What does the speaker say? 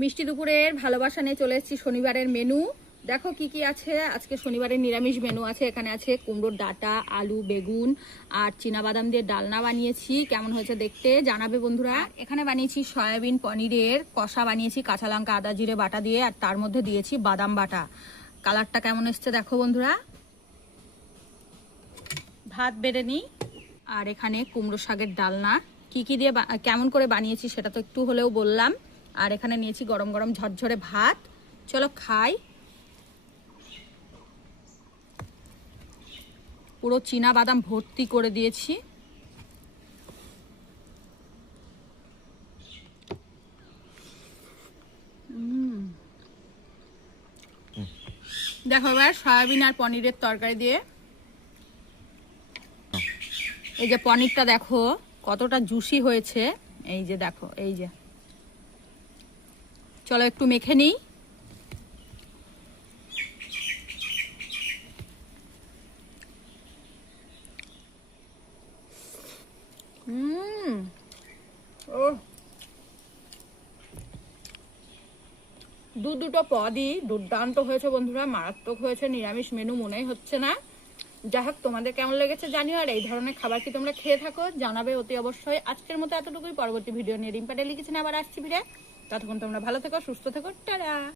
মিষ্টি দুপুরের ভালোবাসা নিয়ে চলে এসেছি শনিবারের মেনু। দেখো কি কি আছে আজকে। শনিবারের নিরামিষ মেনু আছে। এখানে আছে কুমড়োর ডাঁটা, আলু, বেগুন আর চীনাবাদাম দিয়ে ডালনা বানিয়েছি। কেমন হয়েছে দেখতে জানাবে বন্ধুরা। এখানে বানিয়েছি সয়াবিন পনিরের কষা বানিয়েছি, কাঁচা লঙ্কা আদা জিরে বাটা দিয়ে, আর তার মধ্যে দিয়েছি বাদাম বাটা। কালারটা কেমন এসছে দেখো বন্ধুরা। ভাত বেড়ে নিই। আর এখানে কুমড়ো শাকের ডালনা কি কি দিয়ে কেমন করে বানিয়েছি সেটা তো একটু হলেও বললাম। আর এখানে নিয়েছি গরম গরম ঝরঝরে ভাত। চলো খাই। পুরো চীনা বাদাম ভর্তি করে দিয়েছি। দেখো এবার সয়াবিন আর পনিরের তরকারি দিয়ে। এই যে পনিরটা দেখো কতটা জুসি হয়েছে। এই যে দেখো, এই যে চলো একটু মেখে নিই। দুটো পদই দুর্দান্ত হয়েছে বন্ধুরা, মারাত্মক হয়েছে। নিরামিষ মেনু মনেই হচ্ছে না। যাই হোক, তোমাদের কেমন লেগেছে জানিও। আর এই ধরনের খাবার কি তোমরা খেয়ে থাকো জানাবে অতি অবশ্যই। আজকের মতো এতটুকুই। পরবর্তী ভিডিও নিয়ে রিম্পা ডেলি কিচেনে আবার আসছি ফিরে। ততক্ষণ তোমরা ভালো থেকো, সুস্থ থেকো, টাটা।